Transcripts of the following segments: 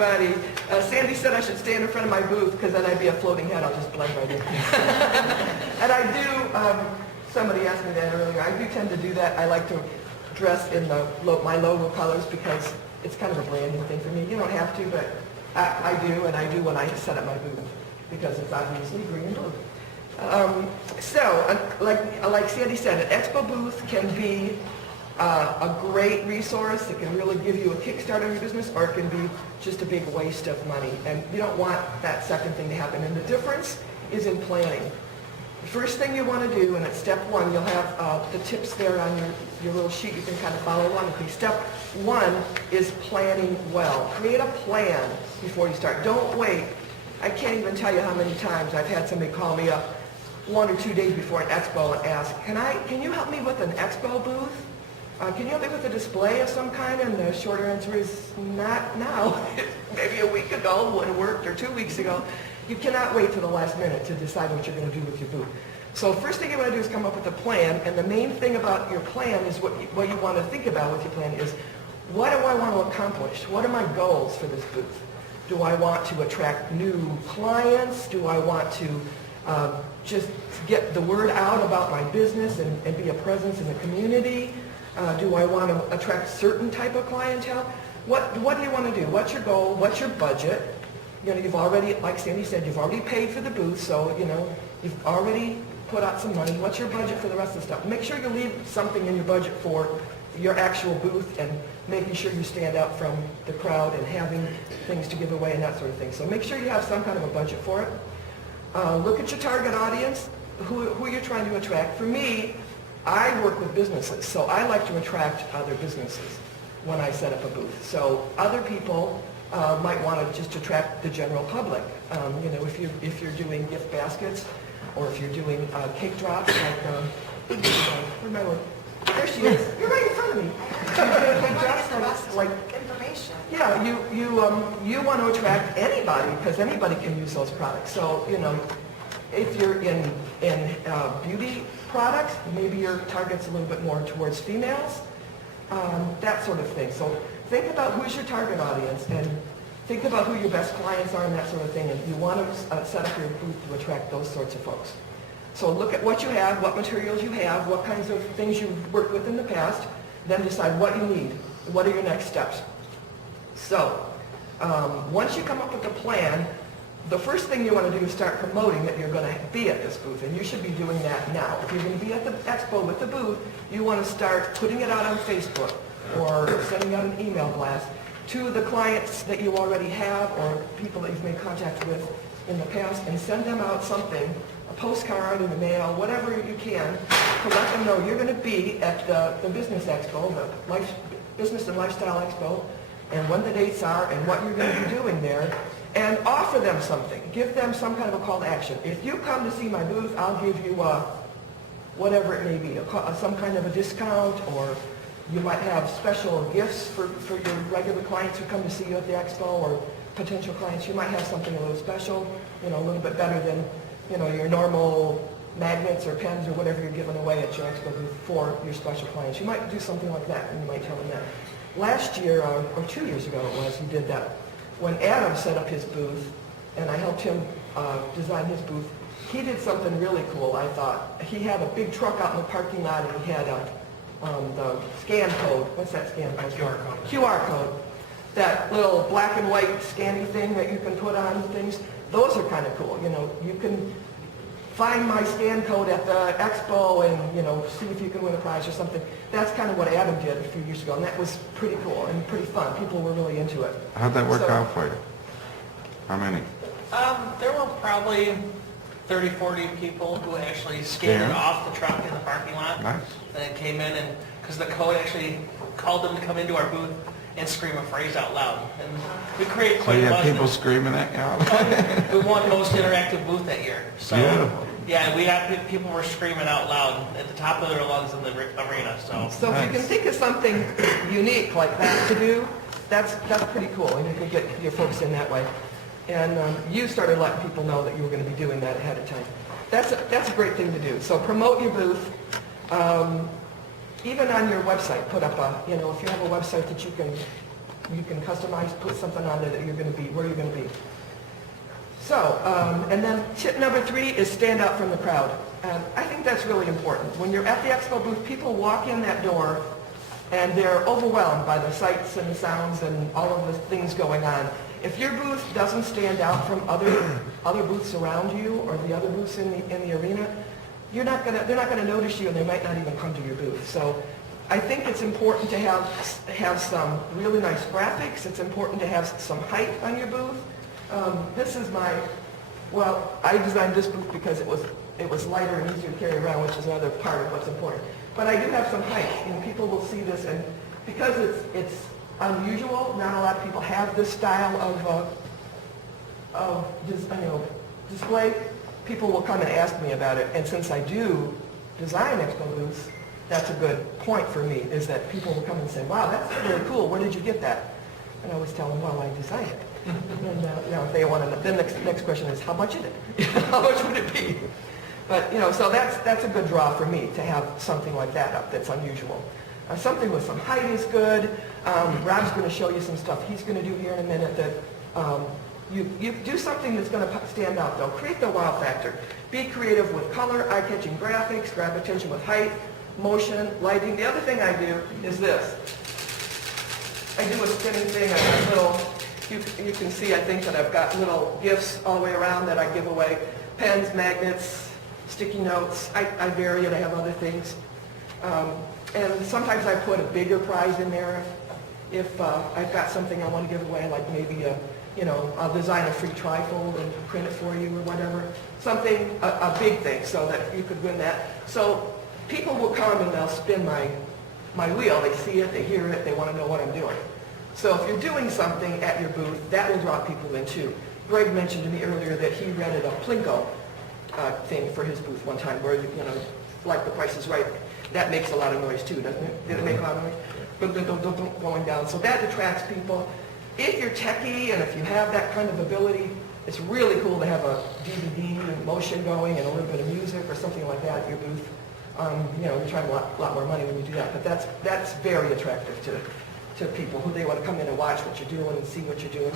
everybody. Sandy said I should stand in front of my booth because then I'd be a floating head. I'll just blend right in. And I do, somebody asked me that earlier, I do tend to do that. I like to dress in my logo colors because it's kind of a branding thing for me. You don't have to, but I do, and I do when I set up my booth because it's obviously green and blue. Like Sandy said, an Expo booth can be a great resource. It can really give you a kickstart on your business, or it can be just a big waste of money. And you don't want that second thing to happen. And the difference is in planning. The first thing you want to do, and it's step one, you'll have the tips there on your little sheet. You can kind of follow along with me. Step one is planning well. Create a plan before you start. Don't wait. I can't even tell you how many times I've had somebody call me up 1 or 2 days before an expo and ask, can you help me with an expo booth? Can you help me with a display of some kind? And the shorter answer is not now. Maybe a week ago when it worked, or 2 weeks ago. You cannot wait till the last minute to decide what you're going to do with your booth. So first thing you want to do is come up with a plan, and the main thing about your plan is what you want to think about with your plan is, what do I want to accomplish? What are my goals for this booth? Do I want to attract new clients? Do I want to just get the word out about my business and be a presence in the community? Do I want to attract certain type of clientele? What do you want to do? What's your goal? What's your budget? You know, you've already, like Sandy said, you've already paid for the booth, so, you know, you've already put out some money. What's your budget for the rest of the stuff? Make sure you leave something in your budget for your actual booth and making sure you stand out from the crowd and having things to give away and that sort of thing. So make sure you have some kind of a budget for it. Look at your target audience, who you're trying to attract. For me, I work with businesses, so I like to attract other businesses when I set up a booth. So other people might want to just attract the general public. You know, if you're doing gift baskets, or if you're doing cake drops, like remember, there she is. You're right in front of me. Cake drops, like information. Yeah, you want to attract anybody because anybody can use those products. So you know, if you're in beauty products, maybe your target's a little bit more towards females, that sort of thing. So think about who's your target audience and think about who your best clients are and that sort of thing. And you want to set up your booth to attract those sorts of folks. So look at what you have, what materials you have, what kinds of things you've worked with in the past, then decide what you need. What are your next steps? So once you come up with a plan, the first thing you want to do is start promoting that you're going to be at this booth, and you should be doing that now. If you're going to be at the expo with the booth, you want to start putting it out on Facebook or sending out an email blast to the clients that you already have or people that you've made contact with in the past, and send them out something, a postcard in the mail, whatever you can, to let them know you're going to be at the Business Expo, the Business and Lifestyle Expo, and when the dates are and what you're going to be doing there, and offer them something. Give them some kind of a call to action. If you come to see my booth, I'll give you whatever it may be, some kind of a discount, or you might have special gifts for your regular clients who come to see you at the expo, or potential clients. You might have something a little special, you know, a little bit better than, you know, your normal magnets or pens or whatever you're giving away at your expo booth for your special clients. You might do something like that, and you might tell them that. Last year, or 2 years ago it was, he did that. When Adam set up his booth, and I helped him design his booth, he did something really cool, I thought. He had a big truck out in the parking lot, and he had the scan code. What's that scan code? QR code. QR code. That little black and white scanning thing that you can put on things. Those are kind of cool. You know, you can find my scan code at the expo and, you know, see if you can win a prize or something. That's kind of what Adam did a few years ago, and that was pretty cool and pretty fun. People were really into it. How'd that work out for you? How many? There were probably 30, 40 people who actually scanned Yeah. off the truck in the parking lot. Nice. And it came in, and because the code actually called them to come into our booth and scream a phrase out loud. And we created So quite you a had buzz. people screaming at you? We won most interactive booth that year. So Beautiful. yeah, we had people were screaming out loud at the top of their lungs in the arena. So So if you can think of something unique like that to do, that's pretty cool, and you can get your folks in that way. And you started letting people know that you were going to be doing that ahead of time. That's a great thing to do. So promote your booth. Even on your website, put up if you have a website that you can you can customize, put something on there that you're going to be, where you're going to be. So, and then tip number 3 is stand out from the crowd. And I think that's really important. When you're at the expo booth, people walk in that door and they're overwhelmed by the sights and the sounds and all of the things going on. If your booth doesn't stand out from other booths around you or the other booths in the arena, they're not gonna notice you, and they might not even come to your booth. So I think it's important to have some really nice graphics. It's important to have some height on your booth. This is I designed this booth because it was lighter and easier to carry around, which is another part of what's important. But I do have some height, and people will see this, and because it's unusual, not a lot of people have this style of display, people will come and ask me about it. And since I do design expo booths, that's a good point for me, is that people will come and say, wow, that's really cool, where did you get that? And I always tell them, well, I designed it. And if they want to, then the next question is, how much is it? How much would it be? But, so that's a good draw for me, to have something like that up that's unusual. Something with some height is good. Rob's going to show you some stuff he's going to do here in a minute that you do something that's going to stand out, though. Create the wow factor. Be creative with color, eye-catching graphics, grab attention with height, motion, lighting. The other thing I do is this. I do a spinning thing. I've got little, you can see, I think, that I've got little gifts all the way around that I give away. Pens, magnets, sticky notes. I vary it. I have other things. And sometimes I put a bigger prize in there if I've got something I want to give away, like maybe I'll design a free trifold and print it for you or whatever. Something, a big thing, so that you could win that. So people will come and they'll spin my wheel. They see it, they hear it, they want to know what I'm doing. So if you're doing something at your booth, that will draw people in too. Greg mentioned to me earlier that he rented a Plinko thing for his booth one time, where like The Price is Right. That makes a lot of noise too, doesn't it? Did it make a lot of noise? Going down. So that attracts people. If you're techie and if you have that kind of ability, it's really cool to have a DVD and motion going and a little bit of music or something like that at your booth. You're trying a lot more money when you do that, but that's very attractive to people who they want to come in and watch what you're doing and see what you're doing.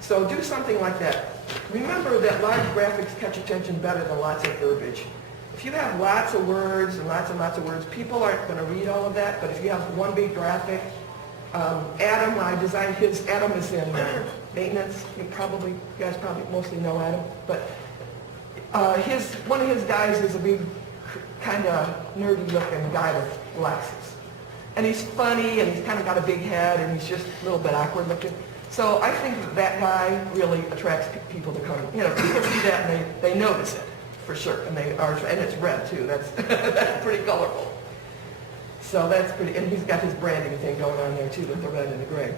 So do something like that. Remember that large graphics catch attention better than lots of verbiage. If you have lots of words and lots of words, people aren't going to read all of that, but if you have one big graphic, Adam, I designed his, Adam is in maintenance. You guys probably mostly know Adam, but one of his guys is a big, kind of nerdy looking guy with glasses. And he's funny, and he's kind of got a big head, and he's just a little bit awkward looking. So I think that guy really attracts people to come. People see that and they notice it. For sure, and it's red too. That's pretty colorful. So that's pretty, and he's got his branding thing going on there too, with the red and the gray.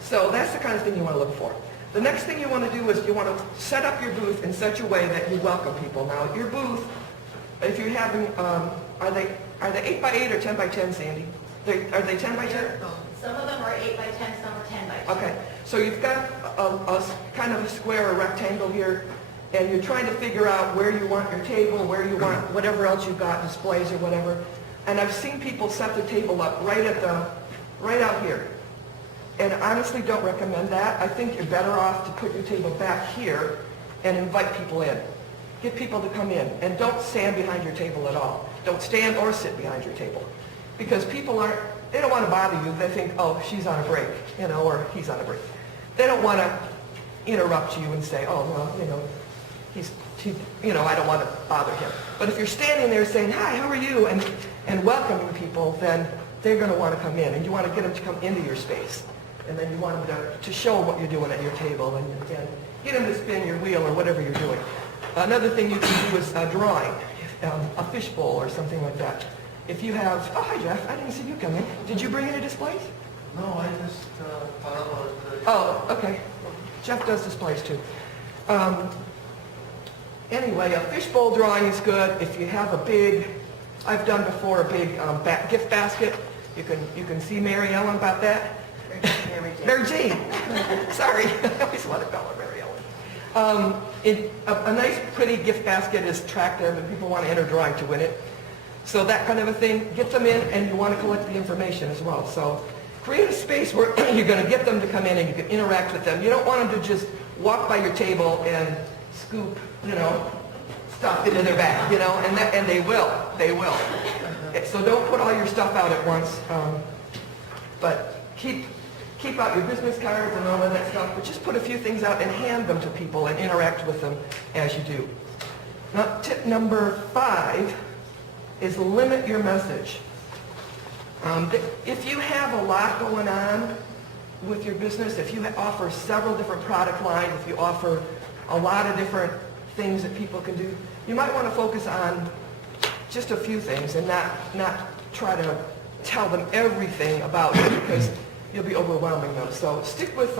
So that's the kind of thing you want to look for. The next thing you want to do is you want to set up your booth in such a way that you welcome people. Now, your booth, if you're having, are they 8 by 8 or 10 by 10, Sandy? Are they 10 by 10? Some of them are 8 by 10, some are 10 by 10. Okay, so you've got a kind of a square or rectangle here, and you're trying to figure out where you want your table, where you want whatever else you've got, displays or whatever. And I've seen people set the table up right out here. And I honestly don't recommend that. I think you're better off to put your table back here and invite people in. Get people to come in, and don't stand behind your table at all. Don't stand or sit behind your table. Because people they don't want to bother you. They think, oh, she's on a break, or he's on a break. They don't want to interrupt you and say, oh, well, I don't want to bother him. But if you're standing there saying, hi, how are you, and welcoming people, then they're going to want to come in, and you want to get them to come into your space. And then you want them to show what you're doing at your table, and get them to spin your wheel or whatever you're doing. Another thing you can do is drawing, a fishbowl or something like that. If you have, oh, hi, Jeff, I didn't see you come in. Did you bring any displays? No, I just thought about it. Oh, okay. Jeff does displays too. Anyway, a fishbowl drawing is good. If you have a big, I've done before, a big gift basket. You can see Mary Ellen about that. Mary Jane. Sorry, I always want to call her Mary Ellen. A nice, pretty gift basket is attractive, and people want to enter drawing to win it. So that kind of a thing, get them in, and you want to collect the information as well. So create a space where you're going to get them to come in and you can interact with them. You don't want them to just walk by your table and scoop, stuff into their bag, and they will. So don't put all your stuff out at once, but keep out your business cards and all of that stuff, but just put a few things out and hand them to people and interact with them as you do. Now, tip number 5 is limit your message. If you have a lot going on with your business, if you offer several different product lines, if you offer a lot of different things that people can do, you might want to focus on just a few things and not try to tell them everything about it because you'll be overwhelming them. So stick with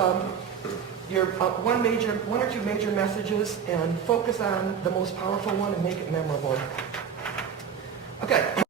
your one or two major messages and focus on the most powerful one and make it memorable. Okay.